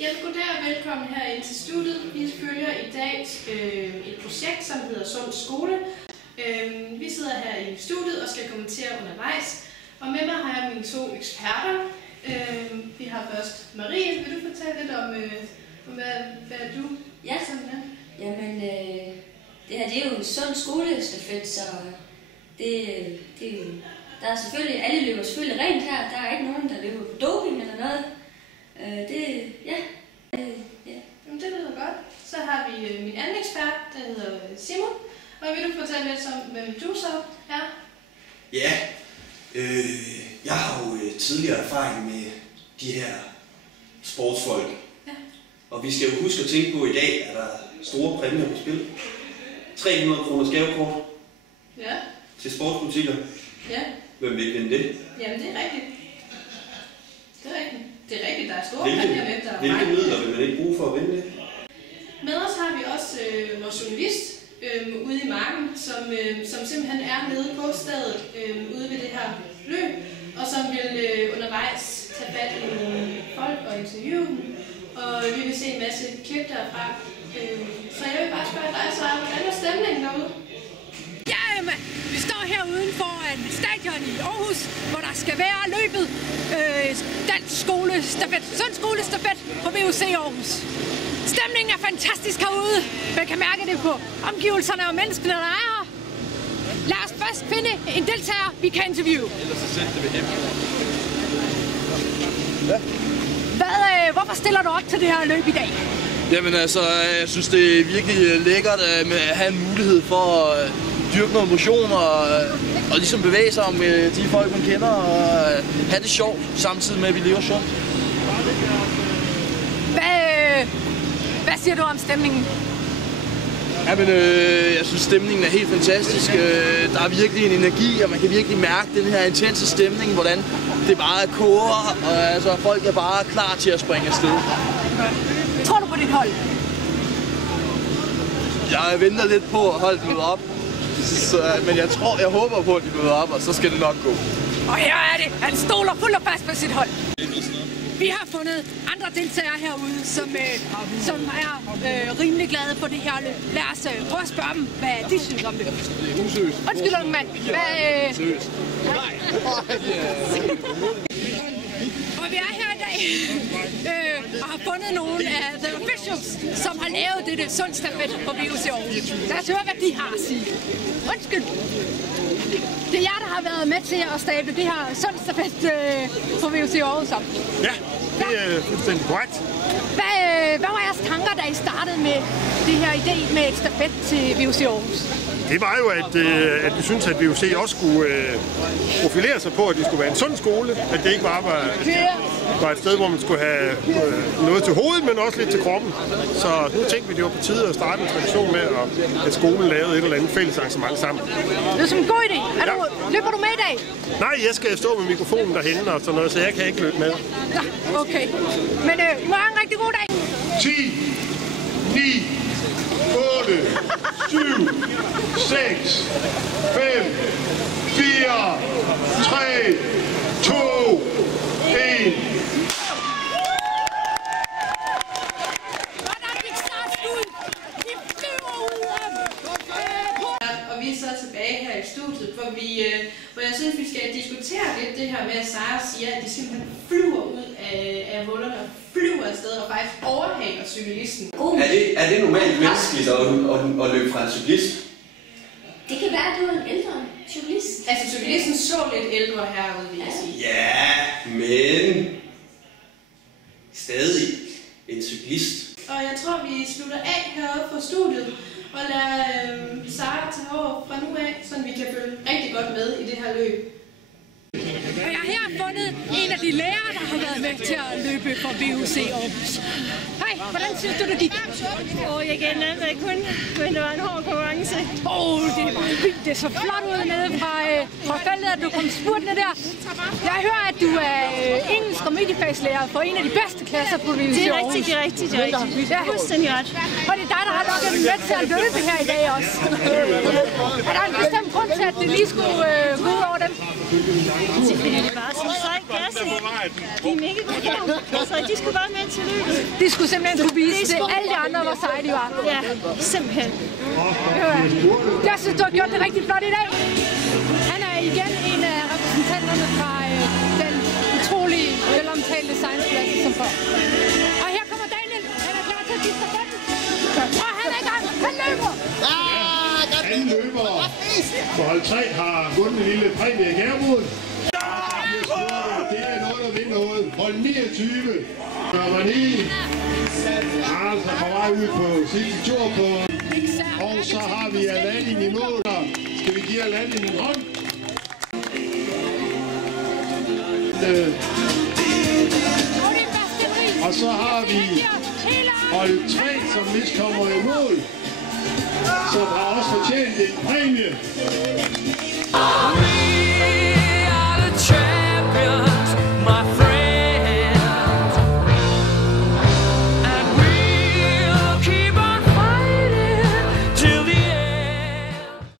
Jamen, goddag og velkommen herind til studiet. Vi følger i dag et projekt, som hedder Sund Skole. Vi sidder her i studiet og skal kommentere undervejs. Og med mig har jeg mine to eksperter. Vi har først Marie. Vil du fortælle lidt om hvad du sådan er? Jamen, det her det er jo en sund skolestafet, så der er selvfølgelig, alle løber selvfølgelig rent her. Der er ikke nogen, der løber på doping eller noget. Jamen, det lyder godt. Så har vi min anden ekspert, der hedder Simon. Og vil du fortælle lidt om, hvem du så er? Ja, jeg har jo tidligere erfaring med de her sportsfolk. Ja. Og vi skal jo huske at tænke på, at i dag er der store præmier på spil. 300 kroners gavekort til sportsbutikker. Ja. Hvem vil ikke vinde det? Jamen, det er rigtigt. Det er rigtigt, der er store præmier med. Hvilke midler vil man ikke bruge for at vinde det? Med os har vi også vores journalist ude i marken, som simpelthen er nede på stedet ude ved det her løb, og som vil undervejs tage fat i nogle folk og interviewe dem. Og vi vil se en masse klip derfra. Så jeg vil bare spørge dig, Sara, hvordan er stemningen derude? Ja, Emma, vi står her uden for en stadion i Aarhus, hvor der skal være løbet dansk skolestafet, sund skolestafet på VUC Aarhus. Stemningen er fantastisk herude. Man kan mærke det på omgivelserne og menneskene, der er her. Lad os først finde en deltager, vi kan interviewe. Ellers så sendte vi hjem. Hvorfor stiller du op til det her løb i dag? Jamen altså, jeg synes det er virkelig lækkert at have en mulighed for at dyrke noget motion og ligesom bevæge sig om de folk, man kender og have det sjovt, samtidig med at vi lever sundt. Hvad siger du om stemningen? Jamen, jeg synes stemningen er helt fantastisk. Der er virkelig en energi, og man kan virkelig mærke den her intense stemning, hvordan det bare er koger, og altså, folk er bare klar til at springe afsted. Tror du på dit hold? Jeg venter lidt på at holde det op, men jeg håber på, at de møder op, og så skal det nok gå. Og her er det. Han stoler fuldt og fast på sit hold. Vi har fundet andre deltagere herude, som er rimelig glade for det her løb. Lad os prøve at spørge dem, hvad de synes om det. Det er useriøst. Undskyld, unge mand. Seriøst. Og vi er her i dag og har fundet nogle af the officials, som har lavet dette sundstafet på VUC Aarhus. Lad os høre, hvad de har at sige. Undskyld. Det er jer, der har været med til at stable det her sundstafet på VUC Aarhus op. Ja, det er fuldstændig korrekt. Hvad var jeres tanker, da I startede med det her idé med et stafet til VUC Aarhus? Det var jo, at vi syntes, at VUC også skulle profilere sig på, at det skulle være en sund skole. At det ikke bare var et sted, hvor man skulle have noget til hovedet, men også lidt til kroppen. Så nu tænkte vi, det var på tide at starte en tradition med, at skolen lavede et eller andet fælles arrangement sammen. Det er som en god idé. Løber du med i dag? Nej, jeg skal stå med mikrofonen derhenne og sådan noget, så jeg kan ikke løbe med. Ja, okay. Men I må have en rigtig god dag. 10, 9, 8, 7, 6, 5, 4, 3, 2, 1. Og vi er så tilbage her i studiet, hvor jeg synes, vi skal diskutere lidt det her med, at Sara siger, at de simpelthen flyver ud af hullerne og flyver afsted og faktisk overhaler cyklisten. Er det normalt menneskeligt at løbe fra en cyklist? Det kan være, at du er en ældre cyklist. Altså, cyklisten så lidt ældre herude, vil jeg sige. Ja, men stadig en cyklist. Og jeg tror, vi slutter af heroppe på studiet og lader Sara tage over fra nu af, så vi kan følge rigtig godt med i det her løb. Og jeg har her fundet en af de lærere, der har været med til at løbe for VUC Aarhus. Hej, hvordan synes du, det gik? Jeg gennemte ikke kun, men det var en hård konkurrence. Det var vildt. Det så flot ud nede fra feltet, at du kom spurtende der. Jeg hører, at du er engelsk og mediefagslærer for en af de bedste klasser på VUC Aarhus. Det er rigtigt. Det er fuldstændig ret. Og det er dig, der har lukket den med til at løbe her i dag også. Er der en bestemt grund til, at det lige skulle gå ud over dem? Selvfølgelig er det bare sådan, så ikke gasse. De er mega gode, så de skal bare med til løbet. De skulle simpelthen kunne vise til alle de andre, hvor seje de var. Ja, simpelthen. Jeg synes, du har gjort det rigtig flot i dag. Han er igen en af repræsentanterne fra den utrolige, velomtalte science-klasse som før. Og her kommer Daniel. Han er klar til at give stafetten. Og han er i gang. Han løber. Anden løber på hold 3 har vundet en lille præmie i gavebod. Det er noget, der vinder noget. Hold 29. Nummer 9. Altså på vej ud på sidste tur på. Og så har vi Aladdin i mål. Skal vi give Aladdin en hånd? Og så har vi hold 3, som vist kommer i mål, som har også fortjent en præmie.